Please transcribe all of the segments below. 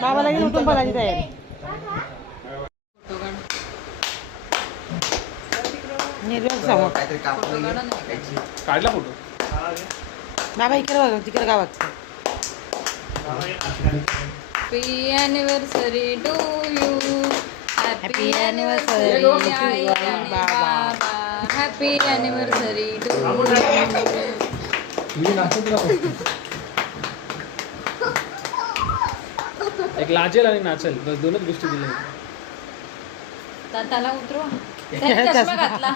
बाबा लगेच उठून पडायची तयारी. काढला फोटो बाबा इकडे बघा तिकडे गावात. Happy anniversary to you. Happy anniversary आई आणि बाबा. हॅपी ॲनिव्हर्सरी टू एक लाजेल आणि नाचेल दोनच गोष्टी दिल्या. त्याला उतरवा. त्याने चष्मा घातला.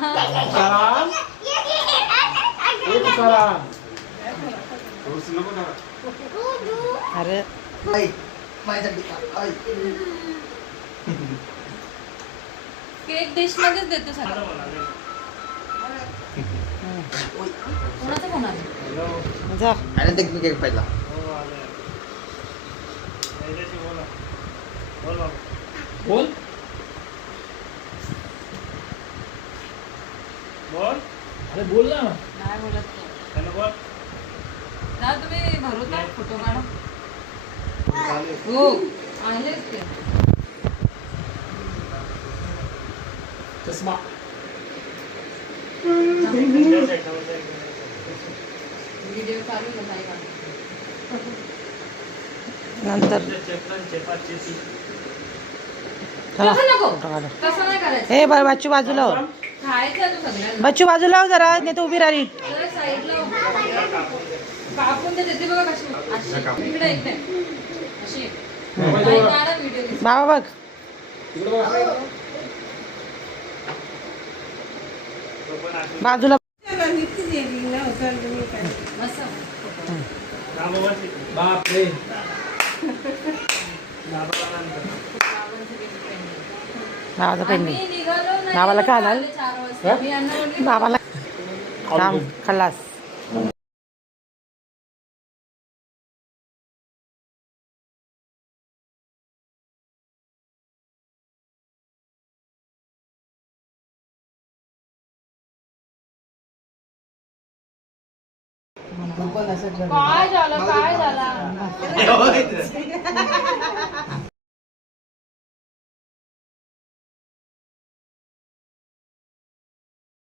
अरे केक डिश मध्येच देतो सगळं. कोणाचा फोन आला? जा केक पहिला बोल बोल अरे बोल ना. नाही बोलत तो. जा तुम्ही भरूता फोटो काढा. हो आलेच ते. चष्मा व्हिडिओ चालू आहे का? नंतर तसं नको. तसं नाही करायचं. हे बच्चू बाजूला हो. खायचं तू सगळ्यांना. बच्चू बाजूला हो जरा, नाही तर उभी राहिली. जरा साईडला हो. कापून ते देते बघा कशी. अशी इकडे इकडे अशी. नाही काढा व्हिडिओ. बाबा बघ बाजूला. मस्त. बापरे बाबाचा पेंडिंग. आम्ही निघालो नाही. बाबाला काय आणाल? 4 वाजता. मी यांना बोलली, बाबाला थांब खल्लास. काय झालं काय झालं.